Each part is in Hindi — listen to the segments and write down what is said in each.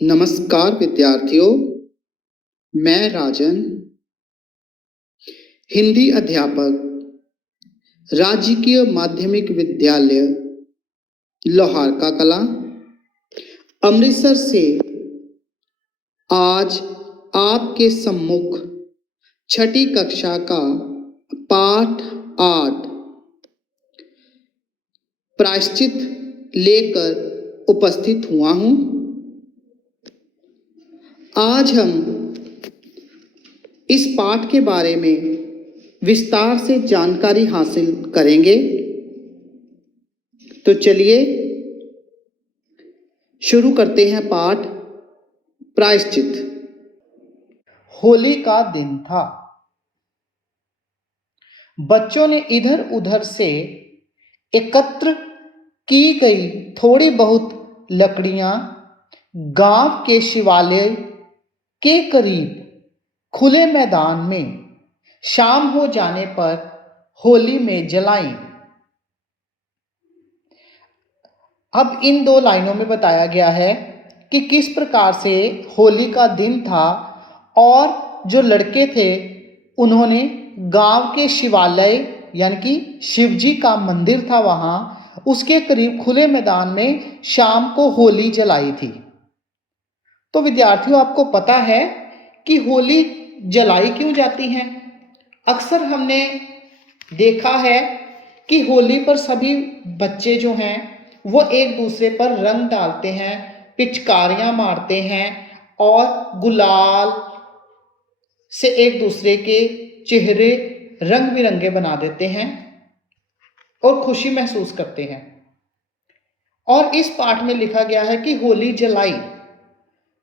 नमस्कार विद्यार्थियों, मैं राजन, हिंदी अध्यापक, राजकीय माध्यमिक विद्यालय लोहारका कला, अमृतसर से आज आपके सम्मुख छठी कक्षा का पाठ 8 प्रायश्चित लेकर उपस्थित हुआ हूँ। आज हम इस पाठ के बारे में विस्तार से जानकारी हासिल करेंगे। तो चलिए शुरू करते हैं पाठ प्रायश्चित। होली का दिन था। बच्चों ने इधर उधर से एकत्र की गई थोड़ी बहुत लकड़ियां गांव के शिवालय के करीब खुले मैदान में शाम हो जाने पर होली में जलाई। अब इन 2 लाइनों में बताया गया है कि किस प्रकार से होली का दिन था और जो लड़के थे उन्होंने गांव के शिवालय यानी कि शिव जी का मंदिर था वहाँ, उसके करीब खुले मैदान में शाम को होली जलाई थी। तो विद्यार्थियों, आपको पता है कि होली जलाई क्यों जाती हैं? अक्सर हमने देखा है कि होली पर सभी बच्चे जो हैं वो एक दूसरे पर रंग डालते हैं, पिचकारियां मारते हैं और गुलाल से एक दूसरे के चेहरे रंग बिरंगे बना देते हैं और खुशी महसूस करते हैं। और इस पाठ में लिखा गया है कि होली जलाई।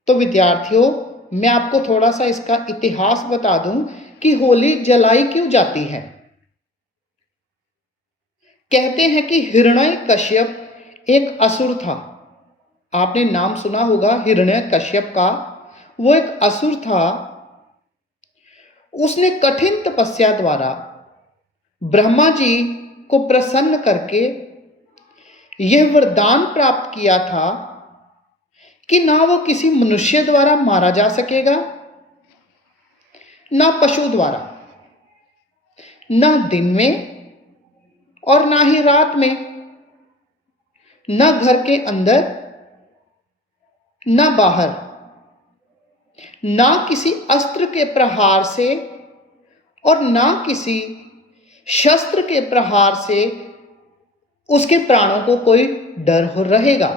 तो विद्यार्थियों, मैं आपको थोड़ा सा इसका इतिहास बता दूं कि होली जलाई क्यों जाती है। कहते हैं कि हिरण्यकश्यप एक असुर था। आपने नाम सुना होगा हिरण्यकश्यप का। वो एक असुर था। उसने कठिन तपस्या द्वारा ब्रह्मा जी को प्रसन्न करके यह वरदान प्राप्त किया था कि ना वो किसी मनुष्य द्वारा मारा जा सकेगा, ना पशु द्वारा, ना दिन में और ना ही रात में, ना घर के अंदर ना बाहर, ना किसी अस्त्र के प्रहार से और ना किसी शस्त्र के प्रहार से उसके प्राणों को कोई डर हो रहेगा।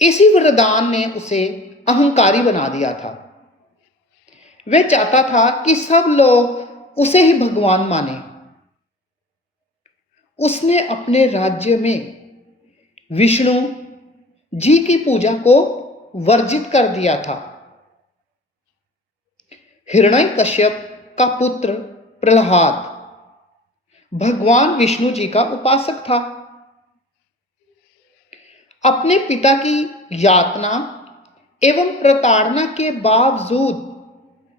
इसी वरदान ने उसे अहंकारी बना दिया था। वह चाहता था कि सब लोग उसे ही भगवान माने। उसने अपने राज्य में विष्णु जी की पूजा को वर्जित कर दिया था। हिरण्यकश्यप का पुत्र प्रहलाद भगवान विष्णु जी का उपासक था। अपने पिता की यातना एवं प्रताड़ना के बावजूद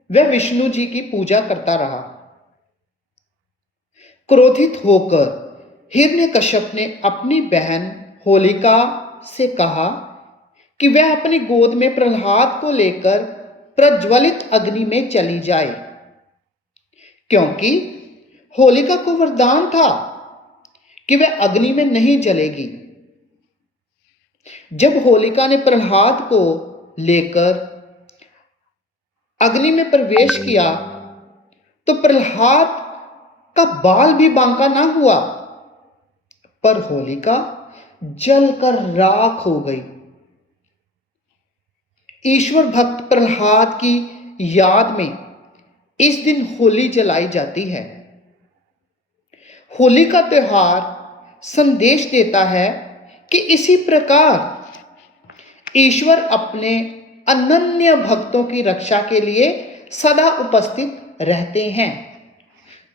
वह विष्णु जी की पूजा करता रहा। क्रोधित होकर हिरण्यकश्यप ने अपनी बहन होलिका से कहा कि वह अपनी गोद में प्रहलाद को लेकर प्रज्वलित अग्नि में चली जाए, क्योंकि होलिका को वरदान था कि वह अग्नि में नहीं जलेगी। जब होलिका ने प्रहलाद को लेकर अग्नि में प्रवेश किया तो प्रहलाद का बाल भी बांका ना हुआ, पर होलिका जलकर राख हो गई। ईश्वर भक्त प्रहलाद की याद में इस दिन होली जलाई जाती है। होली का त्योहार संदेश देता है कि इसी प्रकार ईश्वर अपने अनन्य भक्तों की रक्षा के लिए सदा उपस्थित रहते हैं।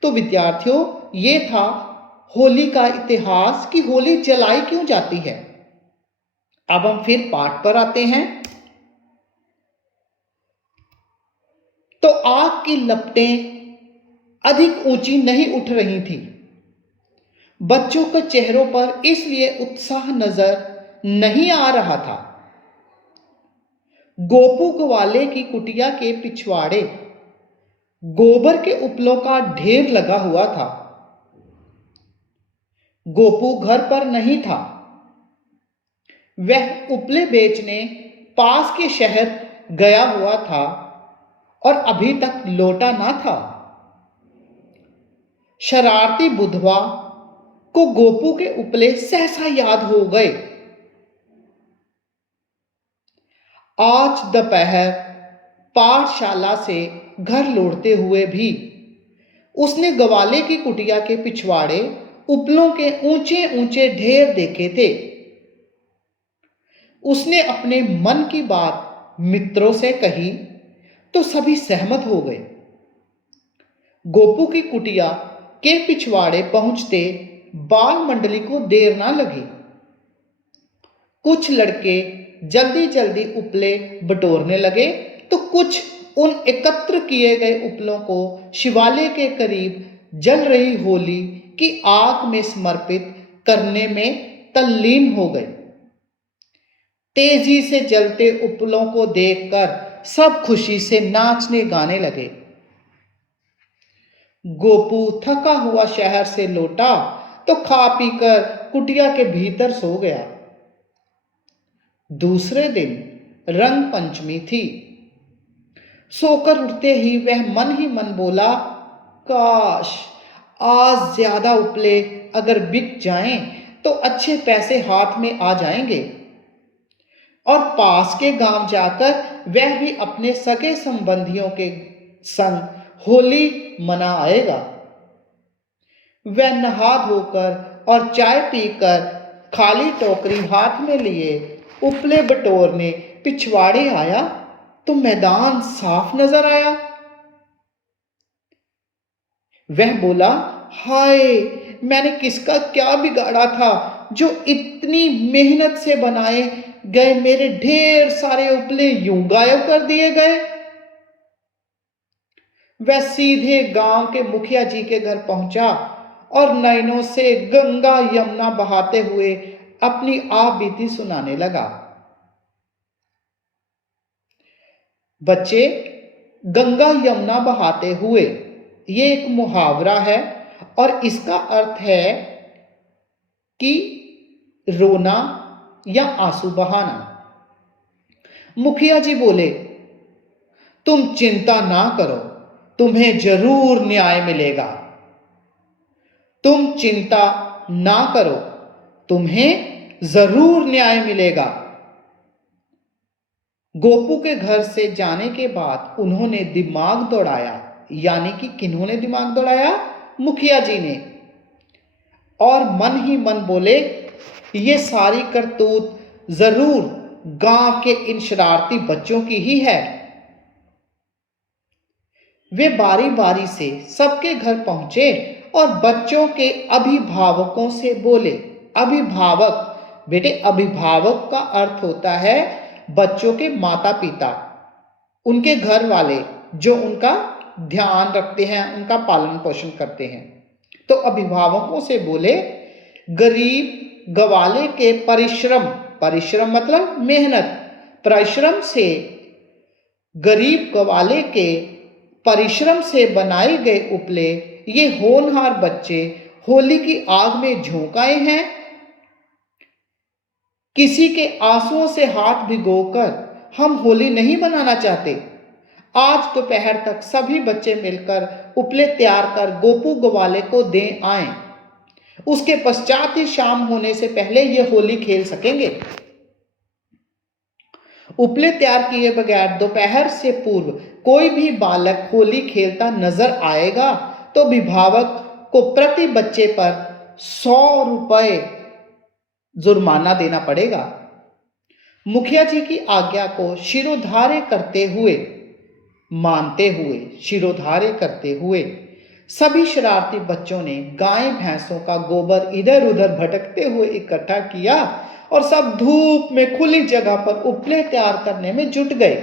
तो विद्यार्थियों, ये था होली का इतिहास कि होली जलाई क्यों जाती है। अब हम फिर पाठ पर आते हैं। तो आग की लपटें अधिक ऊंची नहीं उठ रही थी। बच्चों के चेहरों पर इसलिए उत्साह नजर नहीं आ रहा था गोपू ग्वाले की कुटिया के पिछवाड़े गोबर के उपलों का ढेर लगा हुआ था। गोपू घर पर नहीं था। वह उपले बेचने पास के शहर गया हुआ था और अभी तक लौटा ना था। शरारती बुधवा को गोपू के उपले सहसा याद हो गए। आज दोपहर पाठशाला से घर लौटते हुए भी उसने ग्वाले की कुटिया के पिछवाड़े उपलों के ऊंचे ऊंचे ढेर देखे थे। उसने अपने मन की बात मित्रों से कही तो सभी सहमत हो गए। गोपू की कुटिया के पिछवाड़े पहुंचते बाल मंडली को देर ना लगी। कुछ लड़के जल्दी जल्दी उपले बटोरने लगे तो कुछ उन एकत्र किए गए उपलों को शिवालय के करीब जल रही होली की आग में समर्पित करने में तल्लीन हो गए। तेजी से जलते उपलों को देखकर सब खुशी से नाचने गाने लगे। गोपू थका हुआ शहर से लौटा तो खा पीकर कुटिया के भीतर सो गया। दूसरे दिन रंग पंचमी थी। सोकर उठते ही वह मन ही मन बोला, काश आज ज्यादा उपले अगर बिक जाएं तो अच्छे पैसे हाथ में आ जाएंगे और पास के गांव जाकर वह भी अपने सगे संबंधियों के संग होली मना आएगा। वह नहा धोकर और चाय पीकर खाली टोकरी हाथ में लिए उपले बटोरने पिछवाड़े आया तो मैदान साफ नजर आया। वह बोला, हाय, मैंने किसका क्या बिगाड़ा था जो इतनी मेहनत से बनाए गए मेरे ढेर सारे उपले यूं गायब कर दिए गए। वह सीधे गांव के मुखिया जी के घर पहुंचा और नयनों से गंगा यमुना बहाते हुए अपनी आप बीती सुनाने लगा। बच्चे, गंगा यमुना बहाते हुए ये एक मुहावरा है और इसका अर्थ है कि रोना या आंसू बहाना। मुखिया जी बोले, तुम चिंता ना करो, तुम्हें जरूर न्याय मिलेगा। तुम चिंता ना करो, तुम्हें जरूर न्याय मिलेगा। गोपू के घर से जाने के बाद उन्होंने दिमाग दौड़ाया, यानी कि किन्होंने दिमाग दौड़ाया? मुखिया जी ने। और मन ही मन बोले, ये सारी करतूत जरूर गांव के इन शरारती बच्चों की ही है। वे बारी बारी से सबके घर पहुंचे और बच्चों के अभिभावकों से बोले। अभिभावक, बेटे, अभिभावक का अर्थ होता है बच्चों के माता पिता, उनके घर वाले जो उनका ध्यान रखते हैं, उनका पालन पोषण करते हैं। तो अभिभावकों से बोले, गरीब ग्वाले के परिश्रम, परिश्रम मतलब मेहनत, परिश्रम से, गरीब ग्वाले के परिश्रम से बनाए गए उपले ये होनहार बच्चे होली की आग में झोंक आए हैं। किसी के आंसुओं से हाथ भिगोकर हम होली नहीं मनाना चाहते। आज दोपहर तक सभी बच्चे मिलकर उपले तैयार कर गोपू ग्वाले को दे आए। उसके पश्चात ही शाम होने से पहले ये होली खेल सकेंगे। उपले तैयार किए बगैर दोपहर से पूर्व कोई भी बालक होली खेलता नजर आएगा तो अभिभावक को प्रति बच्चे पर 100 रुपए जुर्माना देना पड़ेगा। मुखिया जी की आज्ञा को शिरोधार्य करते हुए, मानते हुए, शिरोधार्य करते हुए सभी शरारती बच्चों ने गाय भैंसों का गोबर इधर उधर भटकते हुए इकट्ठा किया और सब धूप में खुली जगह पर उपले तैयार करने में जुट गए।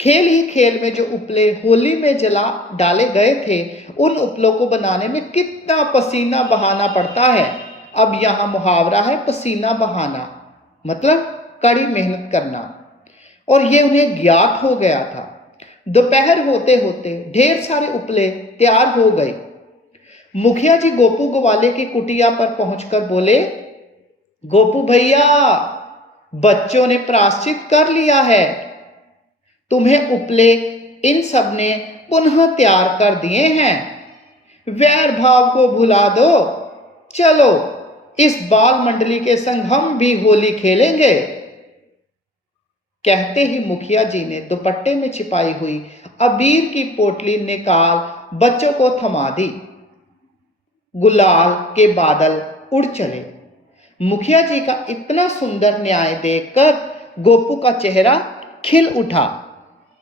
खेल ही खेल में जो उपले होली में जला डाले गए थे, उन उपलों को बनाने में कितना पसीना बहाना पड़ता है। अब यहां मुहावरा है पसीना बहाना, मतलब कड़ी मेहनत करना, और ये उन्हें ज्ञात हो गया था। दोपहर होते होते ढेर सारे उपले तैयार हो गए। मुखिया जी गोपू ग्वाले की कुटिया पर पहुंचकर बोले, गोपू भैया, बच्चों ने प्रायश्चित कर लिया है, तुम्हें उपले इन सब ने पुनः तैयार कर दिए हैं। वैर भाव को भुला दो, चलो इस बाल मंडली के संग हम भी होली खेलेंगे। कहते ही मुखिया जी ने दुपट्टे में छिपाई हुई अबीर की पोटली निकाल बच्चों को थमा दी। गुलाल के बादल उड़ चले। मुखिया जी का इतना सुंदर न्याय देखकर गोपू का चेहरा खिल उठा।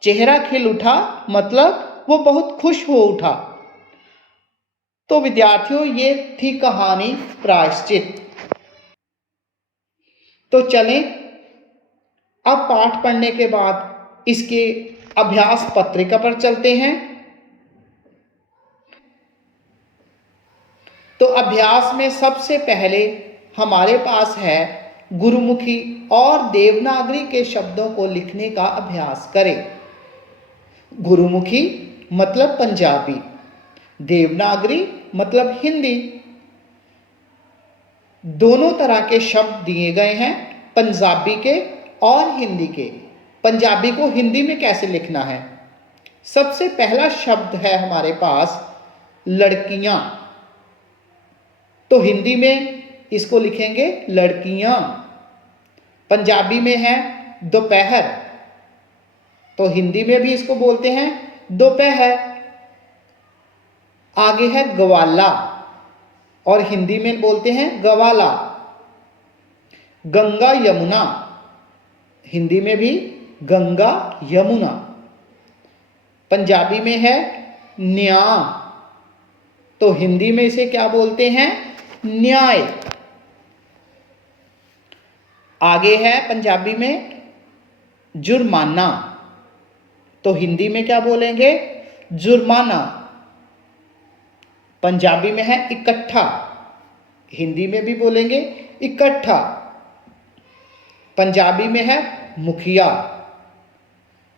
चेहरा खिल उठा मतलब वो बहुत खुश हो उठा। तो विद्यार्थियों, ये थी कहानी प्रायश्चित। तो चलें अब पाठ पढ़ने के बाद इसके अभ्यास पत्रिका पर चलते हैं। तो अभ्यास में सबसे पहले हमारे पास है गुरुमुखी और देवनागरी के शब्दों को लिखने का अभ्यास करें। गुरुमुखी मतलब पंजाबी, देवनागरी मतलब हिंदी। दोनों तरह के शब्द दिए गए हैं, पंजाबी के और हिंदी के। पंजाबी को हिंदी में कैसे लिखना है? सबसे पहला शब्द है हमारे पास लड़कियां, तो हिंदी में इसको लिखेंगे लड़कियां। पंजाबी में है दोपहर, तो हिंदी में भी इसको बोलते हैं दोपहर। आगे है ग्वाला, और हिंदी में बोलते हैं गवाला। गंगा यमुना, हिंदी में भी गंगा यमुना। पंजाबी में है न्याय, तो हिंदी में इसे क्या बोलते हैं? न्याय। आगे है पंजाबी में जुर्माना, तो हिंदी में क्या बोलेंगे? जुर्माना। पंजाबी में है इकट्ठा, हिंदी में भी बोलेंगे इकट्ठा। पंजाबी में है मुखिया,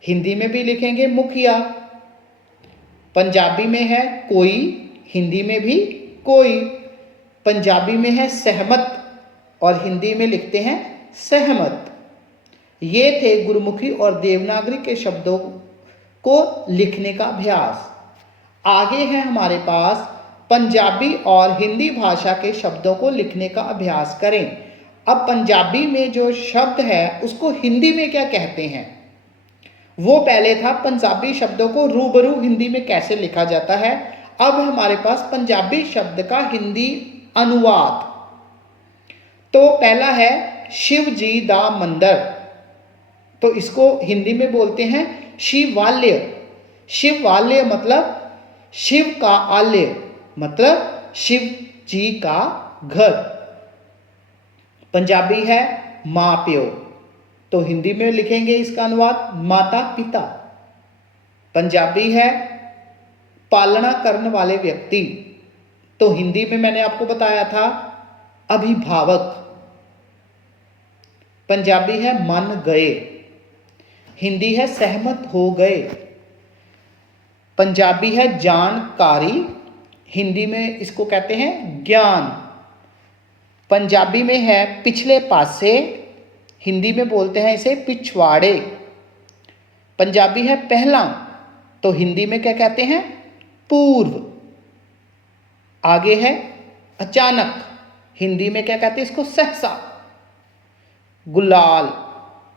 हिंदी में भी लिखेंगे मुखिया। पंजाबी में है कोई, हिंदी में भी कोई। पंजाबी में है सहमत, और हिंदी में लिखते हैं सहमत। ये थे गुरुमुखी और देवनागरी के शब्दों को लिखने का अभ्यास। आगे है हमारे पास पंजाबी और हिंदी भाषा के शब्दों को लिखने का अभ्यास करें। अब पंजाबी में जो शब्द है उसको हिंदी में क्या कहते हैं? वो पहले था पंजाबी शब्दों को रूबरू हिंदी में कैसे लिखा जाता है। अब हमारे पास पंजाबी शब्द का हिंदी अनुवाद। तो पहला है शिव जी दा मंदिर, तो इसको हिंदी में बोलते हैं शिवालय। शिवालय मतलब शिव का आलय, मतलब शिव जी का घर। पंजाबी है माँ प्यो, तो हिंदी में लिखेंगे इसका अनुवाद माता पिता। पंजाबी है पालना करने वाले व्यक्ति, तो हिंदी में मैंने आपको बताया था अभिभावक। पंजाबी है मन गए, हिंदी है सहमत हो गए। पंजाबी है जानकारी, हिंदी में इसको कहते हैं ज्ञान। पंजाबी में है पिछले पासे, हिंदी में बोलते हैं इसे पिछवाड़े। पंजाबी है पहला, तो हिंदी में क्या कहते हैं? पूर्व। आगे है अचानक, हिंदी में क्या कहते हैं इसको? सहसा। गुलाल,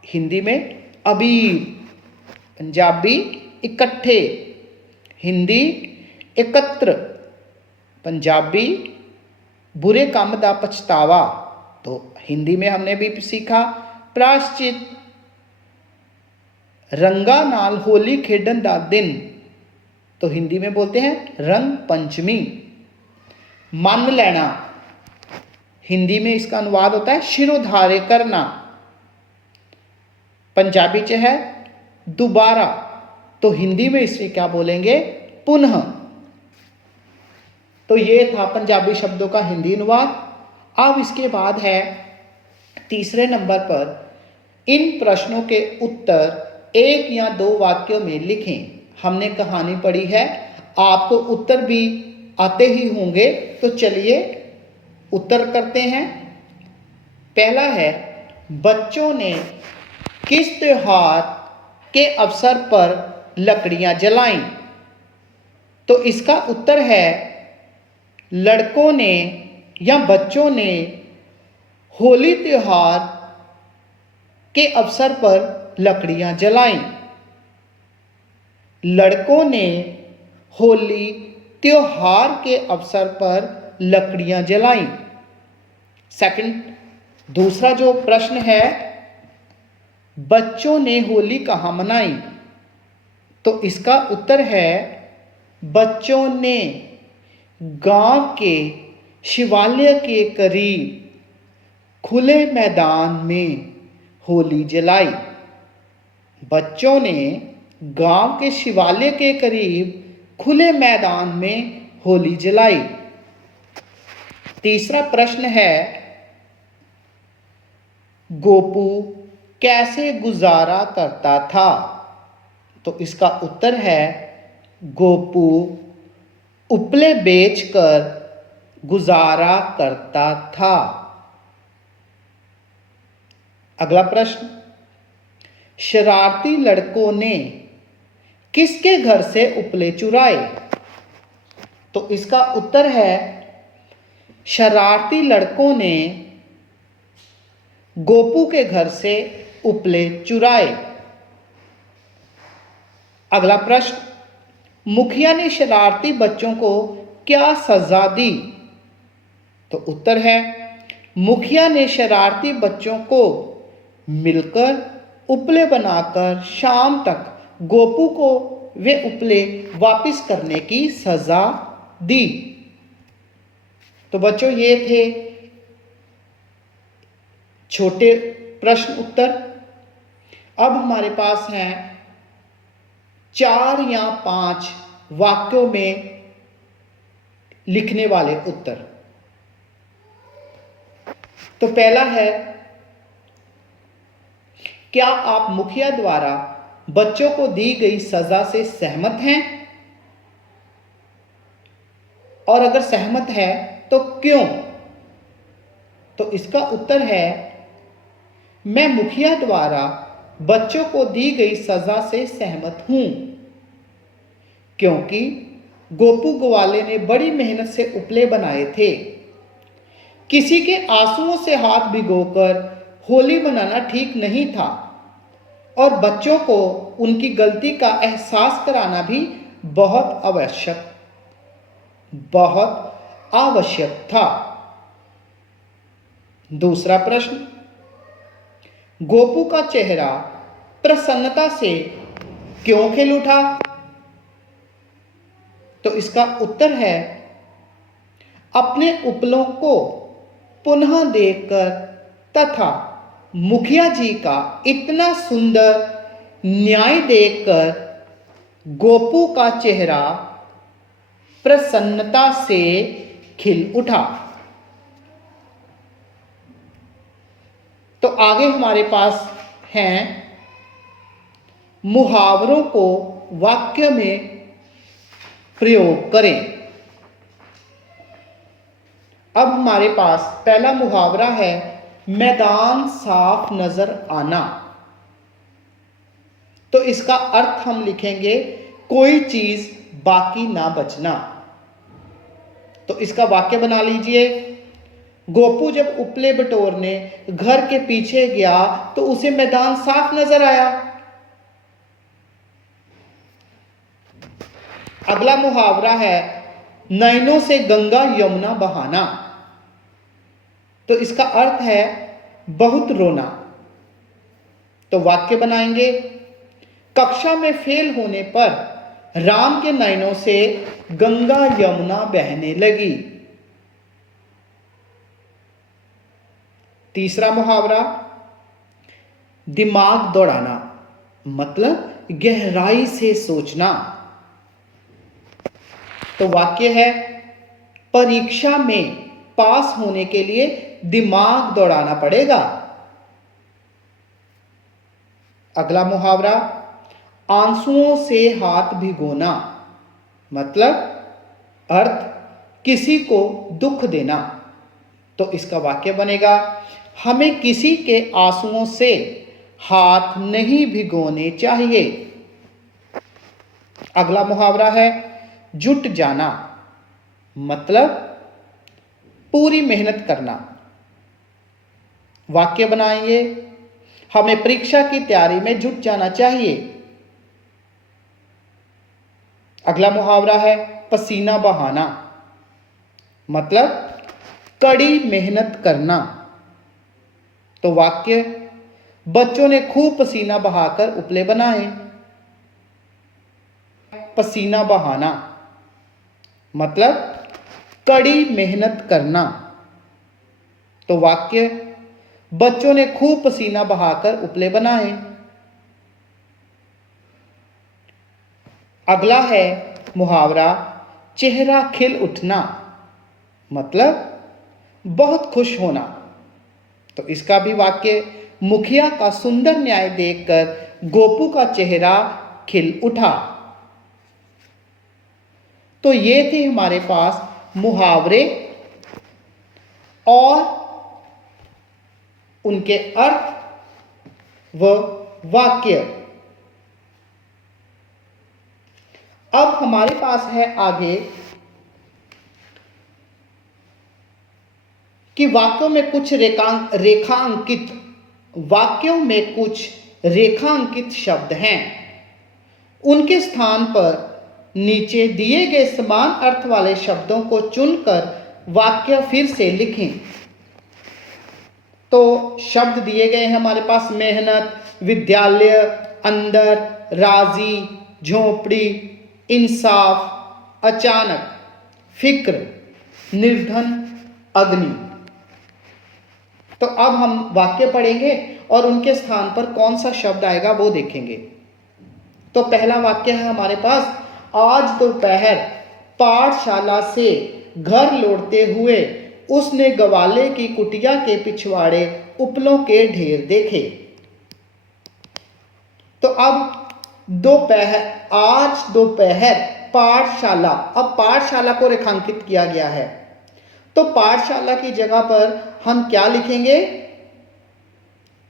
हिंदी में अबीर। पंजाबी इकट्ठे, हिंदी एकत्र। पंजाबी बुरे काम दा पछतावा, तो हिंदी में हमने भी सीखा प्रायश्चित। रंगा नाल होली खेडन दा दिन, तो हिंदी में बोलते हैं रंग पंचमी। मान लेना, हिंदी में इसका अनुवाद होता है शिरोधार्य करना। पंजाबी च है दोबारा, तो हिंदी में इसे क्या बोलेंगे? पुनः। तो ये था पंजाबी शब्दों का हिंदी अनुवाद। अब इसके बाद है तीसरे नंबर पर इन प्रश्नों के उत्तर एक या दो वाक्यों में लिखें। हमने कहानी पढ़ी है, आपको उत्तर भी आते ही होंगे, तो चलिए उत्तर करते हैं। पहला है, बच्चों ने किस त्योहार के अवसर पर लकड़ियां जलाईं? तो इसका उत्तर है, लड़कों ने या बच्चों ने होली त्योहार के अवसर पर लकड़ियां जलाईं। लड़कों ने होली त्योहार के अवसर पर लकड़ियां जलाईं। सेकंड, दूसरा जो प्रश्न है, बच्चों ने होली कहाँ मनाई? तो इसका उत्तर है, बच्चों ने गांव के शिवालय के करीब खुले मैदान में होली जलाई। बच्चों ने गांव के शिवालय के करीब खुले मैदान में होली जलाई। तीसरा प्रश्न है, गोपू कैसे गुजारा करता था? तो इसका उत्तर है, गोपू उपले बेचकर गुजारा करता था। अगला प्रश्न, शरारती लड़कों ने किसके घर से उपले चुराए? तो इसका उत्तर है, शरारती लड़कों ने गोपू के घर से उपले चुराए। अगला प्रश्न, मुखिया ने शरारती बच्चों को क्या सजा दी? तो उत्तर है, मुखिया ने शरारती बच्चों को मिलकर उपले बनाकर शाम तक गोपू को वे उपले वापस करने की सजा दी। तो बच्चों, ये थे छोटे प्रश्न उत्तर। अब हमारे पास हैं 4 या 5 वाक्यों में लिखने वाले उत्तर। तो पहला है, क्या आप मुखिया द्वारा बच्चों को दी गई सजा से सहमत हैं? और अगर सहमत है तो क्यों? तो इसका उत्तर है, मैं मुखिया द्वारा बच्चों को दी गई सजा से सहमत हूं, क्योंकि गोपू ग्वाले ने बड़ी मेहनत से उपले बनाए थे। किसी के आंसुओं से हाथ भिगोकर होली मनाना ठीक नहीं था और बच्चों को उनकी गलती का एहसास कराना भी बहुत आवश्यक था। दूसरा प्रश्न, गोपू का चेहरा प्रसन्नता से क्यों खिल उठा? तो इसका उत्तर है, अपने उपलों को पुनः देखकर तथा मुखिया जी का इतना सुंदर न्याय देखकर गोपू का चेहरा प्रसन्नता से खिल उठा। तो आगे हमारे पास हैं मुहावरों को वाक्य में प्रयोग करें। अब हमारे पास पहला मुहावरा है, मैदान साफ नजर आना। तो इसका अर्थ हम लिखेंगे, कोई चीज बाकी ना बचना। तो इसका वाक्य बना लीजिए, गोपू जब उपले बटोरने घर के पीछे गया तो उसे मैदान साफ नजर आया। अगला मुहावरा है, नैनों से गंगा यमुना बहाना। तो इसका अर्थ है बहुत रोना। तो वाक्य बनाएंगे, कक्षा में फेल होने पर राम के नैनों से गंगा यमुना बहने लगी। तीसरा मुहावरा, दिमाग दौड़ाना, मतलब गहराई से सोचना। तो वाक्य है, परीक्षा में पास होने के लिए दिमाग दौड़ाना पड़ेगा। अगला मुहावरा, आंसुओं से हाथ भिगोना, मतलब अर्थ किसी को दुख देना। तो इसका वाक्य बनेगा, हमें किसी के आंसुओं से हाथ नहीं भिगोने चाहिए। अगला मुहावरा है जुट जाना, मतलब पूरी मेहनत करना। वाक्य बनाएंगे, हमें परीक्षा की तैयारी में जुट जाना चाहिए। अगला मुहावरा है पसीना बहाना, मतलब कड़ी मेहनत करना। तो वाक्य, बच्चों ने खूब पसीना बहाकर उपले बनाए। पसीना बहाना मतलब कड़ी मेहनत करना। तो वाक्य, बच्चों ने खूब पसीना बहाकर उपले बनाए। अगला है मुहावरा चेहरा खिल उठना, मतलब बहुत खुश होना। तो इसका भी वाक्य, मुखिया का सुंदर न्याय देखकर गोपू का चेहरा खिल उठा। तो ये थे हमारे पास मुहावरे और उनके अर्थ व वाक्य। अब हमारे पास है आगे कि वाक्यों में कुछ रेखांकित वाक्यों में कुछ रेखांकित शब्द हैं, उनके स्थान पर नीचे दिए गए समान अर्थ वाले शब्दों को चुनकर वाक्य फिर से लिखें। तो शब्द दिए गए हैं हमारे पास, मेहनत, विद्यालय, अंदर, राजी, झोपड़ी, इंसाफ, अचानक, फिक्र, निर्धन, अग्नि। तो अब हम वाक्य पढ़ेंगे और उनके स्थान पर कौन सा शब्द आएगा वो देखेंगे। तो पहला वाक्य है हमारे पास, आज दोपहर पाठशाला से घर लौटते हुए उसने गवाले की कुटिया के पिछवाड़े उपलों के ढेर देखे। तो अब दोपहर, आज दोपहर पाठशाला, अब पाठशाला को रेखांकित किया गया है। तो पाठशाला की जगह पर हम क्या लिखेंगे?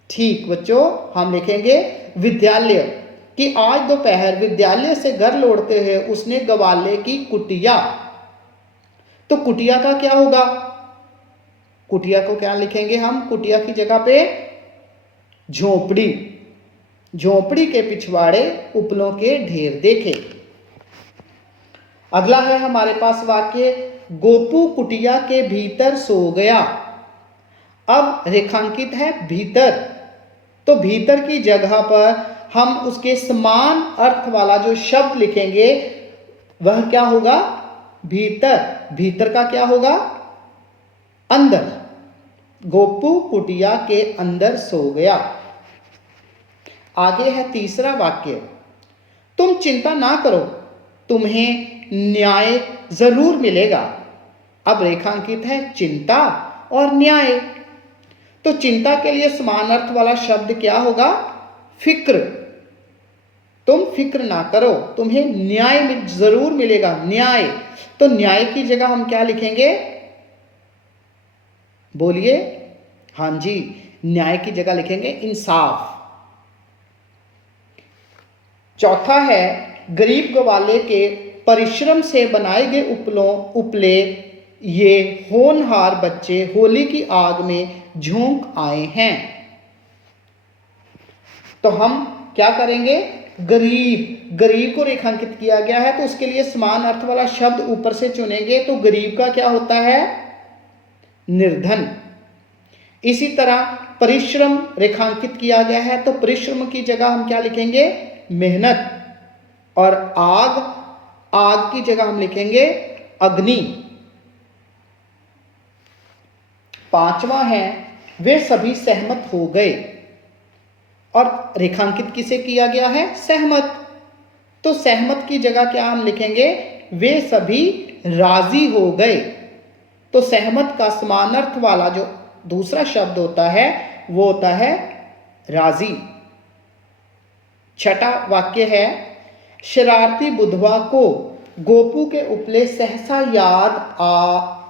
ठीक बच्चों, हम लिखेंगे विद्यालय, कि आज दोपहर विद्यालय से घर लौटते हुए उसने गवाले की कुटिया। तो कुटिया का क्या होगा? कुटिया को क्या लिखेंगे हम? कुटिया की जगह पे झोपड़ी, झोपड़ी के पिछवाड़े उपलों के ढेर देखे। अगला है हमारे पास वाक्य, गोपू कुटिया के भीतर सो गया। अब रेखांकित है भीतर, तो भीतर की जगह पर हम उसके समान अर्थ वाला जो शब्द लिखेंगे वह क्या होगा? भीतर। भीतर का क्या होगा? अंदर। गोपू कुटिया के अंदर सो गया। आगे है तीसरा वाक्य, तुम चिंता ना करो, तुम्हें न्याय जरूर मिलेगा। अब रेखांकित है चिंता और न्याय। तो चिंता के लिए समान अर्थ वाला शब्द क्या होगा? फिक्र। तुम फिक्र ना करो, तुम्हें न्याय जरूर मिलेगा। न्याय, तो न्याय की जगह हम क्या लिखेंगे? बोलिए। हाँ जी, न्याय की जगह लिखेंगे इंसाफ। चौथा है, गरीब गवाले के परिश्रम से बनाए गए उपले ये होनहार बच्चे होली की आग में झोंक आए हैं। तो हम क्या करेंगे? गरीब, गरीब को रेखांकित किया गया है तो उसके लिए समान अर्थ वाला शब्द ऊपर से चुनेंगे। तो गरीब का क्या होता है? निर्धन। इसी तरह परिश्रम रेखांकित किया गया है तो परिश्रम की जगह हम क्या लिखेंगे? मेहनत। और आग, आग की जगह हम लिखेंगे अग्नि। पांचवा है, वे सभी सहमत हो गए। और रेखांकित किसे किया गया है? सहमत। तो सहमत की जगह क्या हम लिखेंगे? वे सभी राजी हो गए। तो सहमत का समानार्थ वाला जो दूसरा शब्द होता है वो होता है राजी। छठा वाक्य है, शरारती बुधवा को गोपू के उपले सहसा याद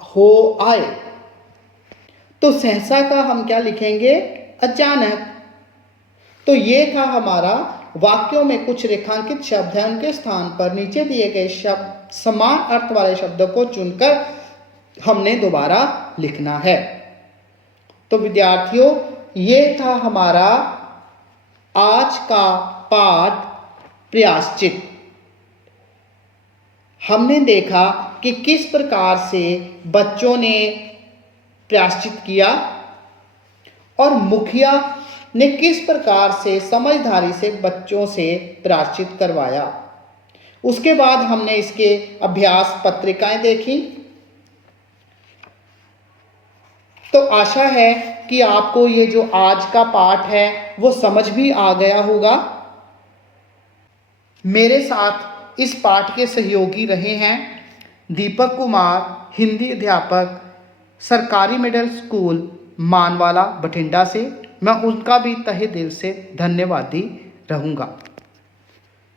हो आए। तो सहसा का हम क्या लिखेंगे, अचानक। तो ये था हमारा वाक्यों में कुछ रेखांकित शब्द हैं, उनके स्थान पर नीचे दिए गए शब्द समान अर्थ वाले शब्दों को चुनकर हमने दोबारा लिखना है। तो विद्यार्थियों, ये था हमारा आज का पाठ प्रायश्चित। हमने देखा कि किस प्रकार से बच्चों ने प्रायश्चित किया और मुखिया ने किस प्रकार से समझदारी से बच्चों से प्रायश्चित करवाया। उसके बाद हमने इसके अभ्यास पत्रिकाएं देखी। तो आशा है कि आपको ये जो आज का पाठ है वो समझ भी आ गया होगा। मेरे साथ इस पाठ के सहयोगी रहे हैं दीपक कुमार, हिंदी अध्यापक, सरकारी मिडिल स्कूल मानवाला बठिंडा से। मैं उनका भी तहे दिल से धन्यवादी रहूँगा।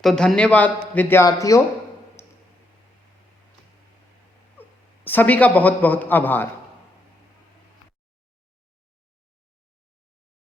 तो धन्यवाद विद्यार्थियों, सभी का बहुत बहुत आभार।